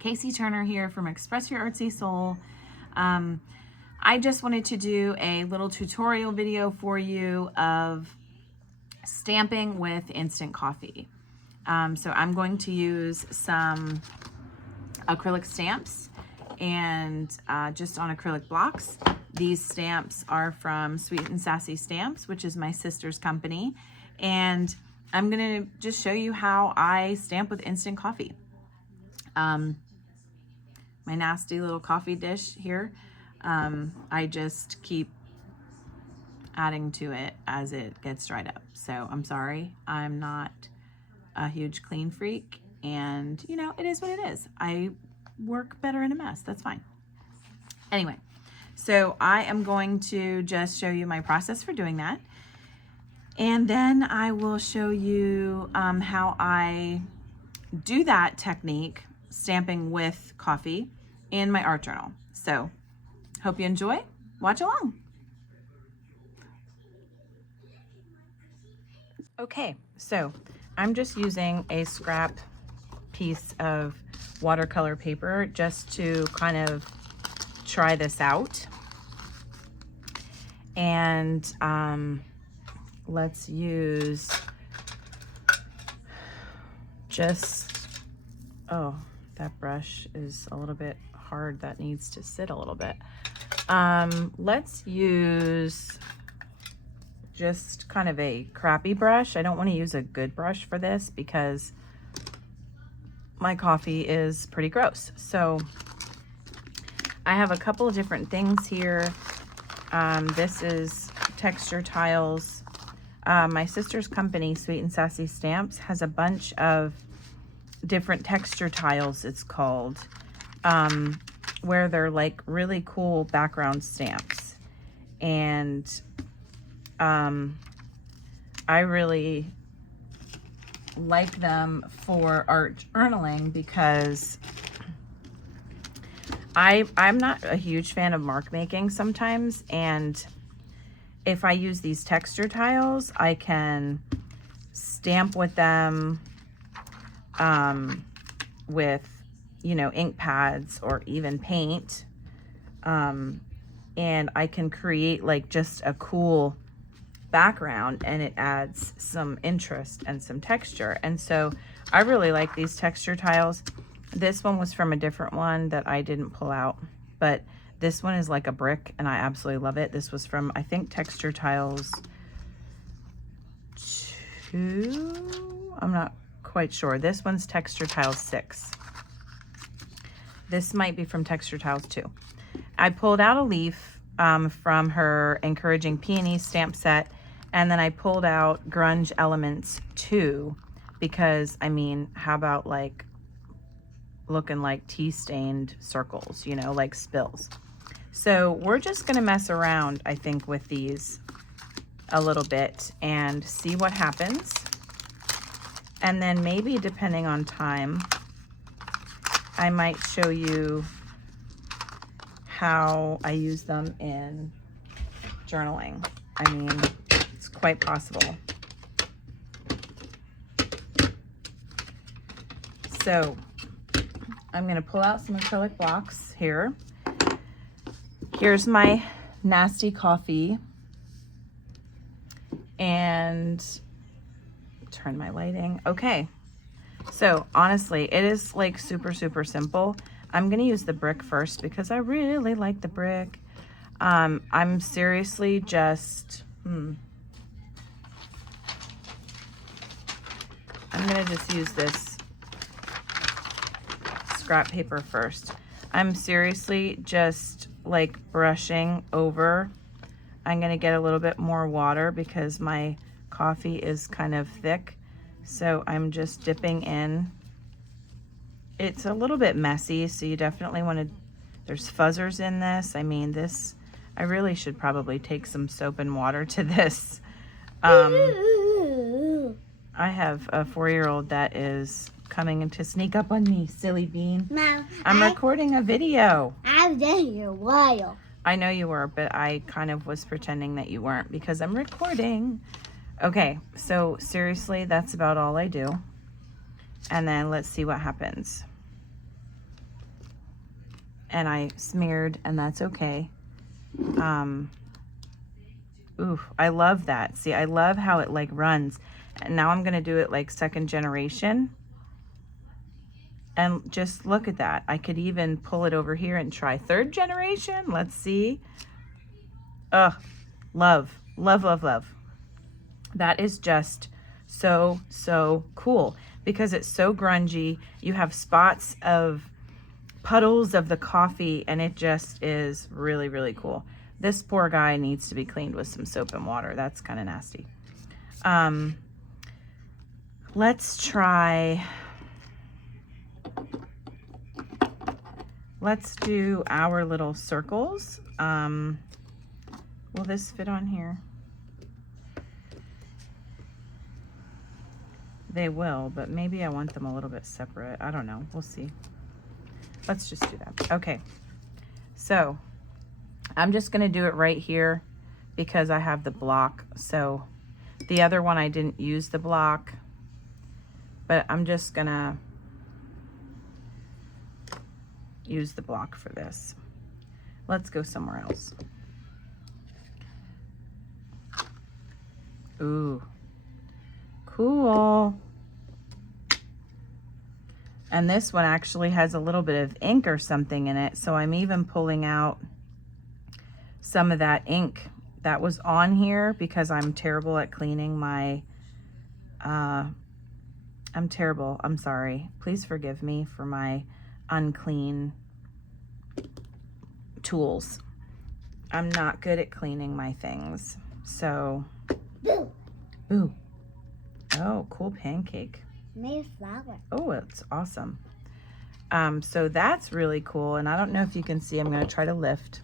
Casey Turner here from Express Your Artsy Soul. I just wanted to do a little tutorial video for you of stamping with instant coffee. So I'm going to use some acrylic stamps and just on acrylic blocks. These stamps are from Sweet and Sassy Stamps, which is my sister's company. And I'm gonna just show you how I stamp with instant coffee. My nasty little coffee dish here. I just keep adding to it as it gets dried up. So I'm sorry, I'm not a huge clean freak, and you know, it is what it is. I work better in a mess, that's fine. Anyway, so I am going to just show you my process for doing that. And then I will show you how I do that technique, stamping with coffee, in my art journal. So hope you enjoy, watch along. Okay, so I'm just using a scrap piece of watercolor paper just to kind of try this out. And let's use just, oh, that brush is a little bit hard. That needs to sit a little bit. Let's use just kind of a crappy brush. I don't want to use a good brush for this because my coffee is pretty gross. So I have a couple of different things here. This is texture tiles. My sister's company, Sweet and Sassy Stamps, has a bunch of different texture tiles, it's called, where they're like really cool background stamps. And I really like them for art journaling because I'm not a huge fan of mark making sometimes, and if I use these texture tiles, I can stamp with them with, you know, ink pads or even paint, and I can create like just a cool background, and it adds some interest and some texture. And so I really like these texture tiles. This one was from a different one that I didn't pull out, but this one is like a brick and I absolutely love it. This was from, I think, Texture Tiles 2. I'm not quite sure. This one's Texture Tiles 6. This might be from Texture Tiles 2. I pulled out a leaf from her Encouraging Peonies stamp set, and then I pulled out Grunge Elements 2 because, I mean, how about like looking like tea-stained circles, you know, like spills. So we're just gonna mess around, I think, with these a little bit and see what happens. And then maybe, depending on time, I might show you how I use them in journaling. I mean, it's quite possible. So I'm gonna pull out some acrylic blocks here. Here's my nasty coffee, and turn my lighting. Okay, so honestly, it is like super, super simple. I'm gonna use the brick first because I really like the brick. I'm seriously just, I'm gonna just use this scrap paper first. I'm seriously just like brushing over. I'm gonna get a little bit more water because my coffee is kind of thick. So I'm just dipping in. It's a little bit messy, so you definitely want to, there's fuzzers in this. I mean, this, I really should probably take some soap and water to this. I have a 4-year-old that is coming in to sneak up on me, silly bean. Mom, I'm recording a video. I've been here a while. I know you were, but I kind of was pretending that you weren't because I'm recording. Okay, so seriously, that's about all I do. And then let's see what happens. and I smeared, and that's okay. Ooh, I love that. See, I love how it like runs. And now I'm gonna do it like second generation. And just look at that. I could even pull it over here and try third generation. Let's see. Ugh, love, love, love, love. That is just so, so cool because it's so grungy. You have spots of puddles of the coffee, and it just is really, really cool. This poor guy needs to be cleaned with some soap and water. That's kind of nasty. Let's try, let's do our little circles. Will this fit on here? They will, but maybe I want them a little bit separate. I don't know. We'll see. Let's just do that. Okay. So I'm just going to do it right here because I have the block. So the other one I didn't use the block, but I'm just going to use the block for this. Let's go somewhere else. Ooh. Cool. And this one actually has a little bit of ink or something in it, so I'm even pulling out some of that ink that was on here because I'm terrible at cleaning my I'm terrible. I'm sorry. Please forgive me for my unclean tools. I'm not good at cleaning my things. So Boo. ooh. Oh, cool pancake. Made flower. Oh, it's awesome. So that's really cool. And I don't know if you can see, I'm going to try to lift.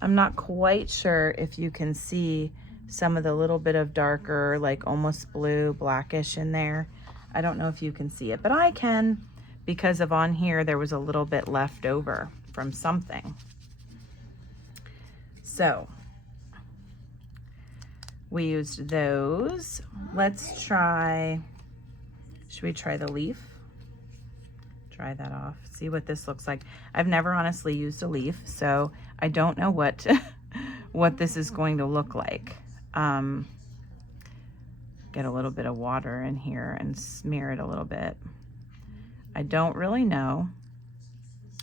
I'm not quite sure if you can see some of the little bit of darker, like almost blue, blackish in there. I don't know if you can see it, but I can because of on here, there was a little bit left over from something. So we used those. Let's try, should we try the leaf? Dry that off, see what this looks like. I've never honestly used a leaf, so I don't know what what this is going to look like. Get a little bit of water in here and smear it a little bit. I don't really know,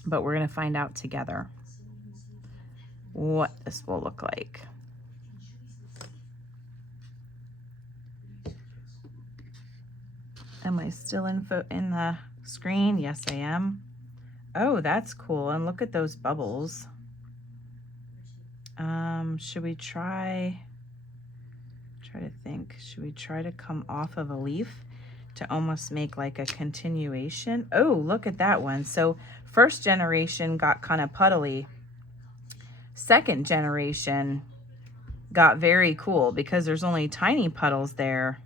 but we're gonna find out together what this will look like. Am I still in the screen? Yes, I am. Oh, that's cool. And look at those bubbles. Should we try to think, should we try to come off of a leaf to almost make like a continuation? Oh, look at that one. So first generation got kind of puddly. Second generation got very cool because there's only tiny puddles there.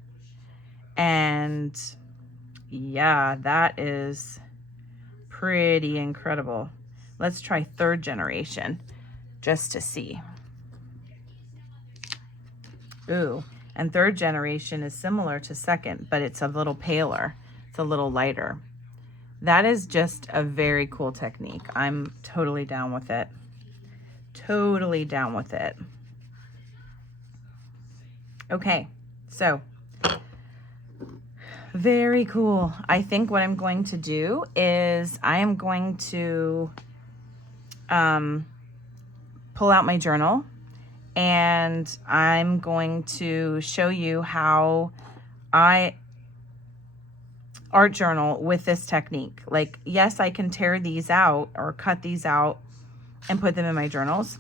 And yeah, that is pretty incredible. Let's try third generation just to see. Ooh, and third generation is similar to second, but it's a little paler. It's a little lighter. That is just a very cool technique. I'm totally down with it. Totally down with it. Okay, so very cool. I think what I'm going to do is I am going to pull out my journal, and I'm going to show you how I art journal with this technique. Like, yes, I can tear these out or cut these out and put them in my journals.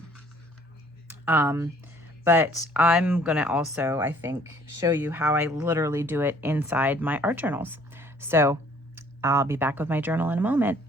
But I'm going to also, I think, show you how I literally do it inside my art journals. So I'll be back with my journal in a moment.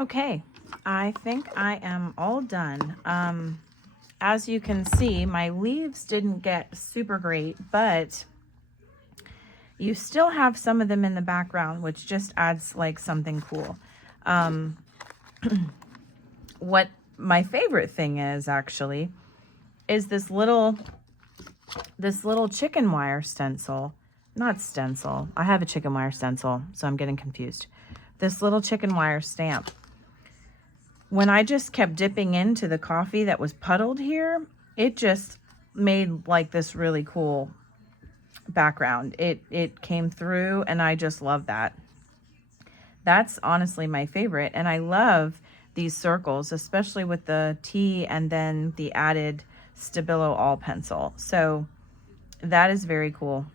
Okay, I think I am all done. as you can see, my leaves didn't get super great, but you still have some of them in the background, which just adds like something cool. What my favorite thing is actually is this little chicken wire stencil. Not stencil. I have a chicken wire stencil, so I'm getting confused. This little chicken wire stamp. When I just kept dipping into the coffee that was puddled here, it just made like this really cool background. It came through, and I just love that. That's honestly my favorite, and I love these circles, especially with the T and then the added Stabilo All pencil. So that is very cool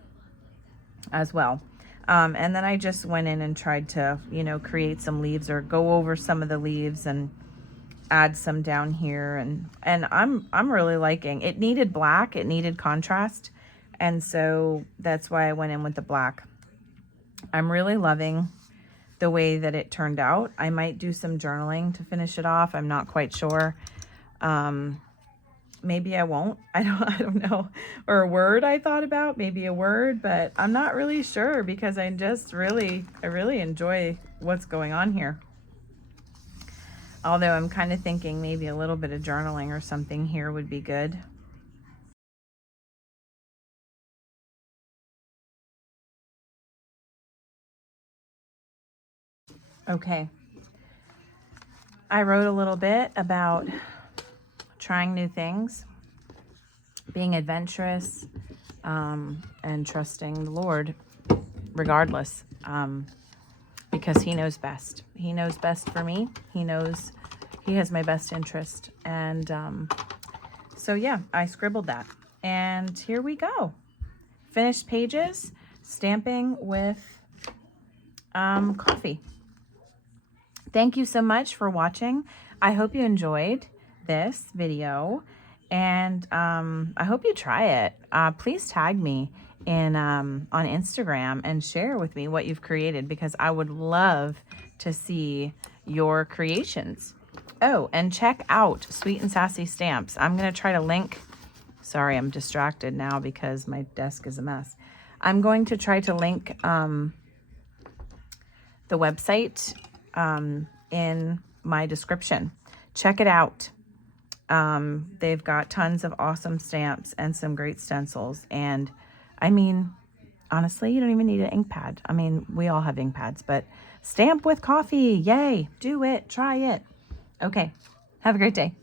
as well. And then I just went in and tried to, you know, create some leaves or go over some of the leaves and add some down here. And I'm really liking it. Needed black, it needed contrast. And so that's why I went in with the black. I'm really loving the way that it turned out. I might do some journaling to finish it off. I'm not quite sure. Maybe I won't. I don't know. Or a word I thought about, maybe a word, but I'm not really sure because I really enjoy what's going on here. Although I'm kind of thinking maybe a little bit of journaling or something here would be good. Okay. I wrote a little bit about trying new things, being adventurous, and trusting the Lord regardless, because he knows best. He knows best for me. He knows he has my best interest. And so yeah, I scribbled that. And here we go. Finished pages, stamping with coffee. Thank you so much for watching. I hope you enjoyed this video, and I hope you try it. Please tag me in on Instagram and share with me what you've created, because I would love to see your creations. Oh, and check out Sweet and Sassy Stamps. I'm going to try to link. Sorry, I'm distracted now because my desk is a mess. I'm going to try to link the website in my description. Check it out. They've got tons of awesome stamps and some great stencils. And I mean, honestly, you don't even need an ink pad. I mean, we all have ink pads, but stamp with coffee. Yay. Do it. Try it. Okay. Have a great day.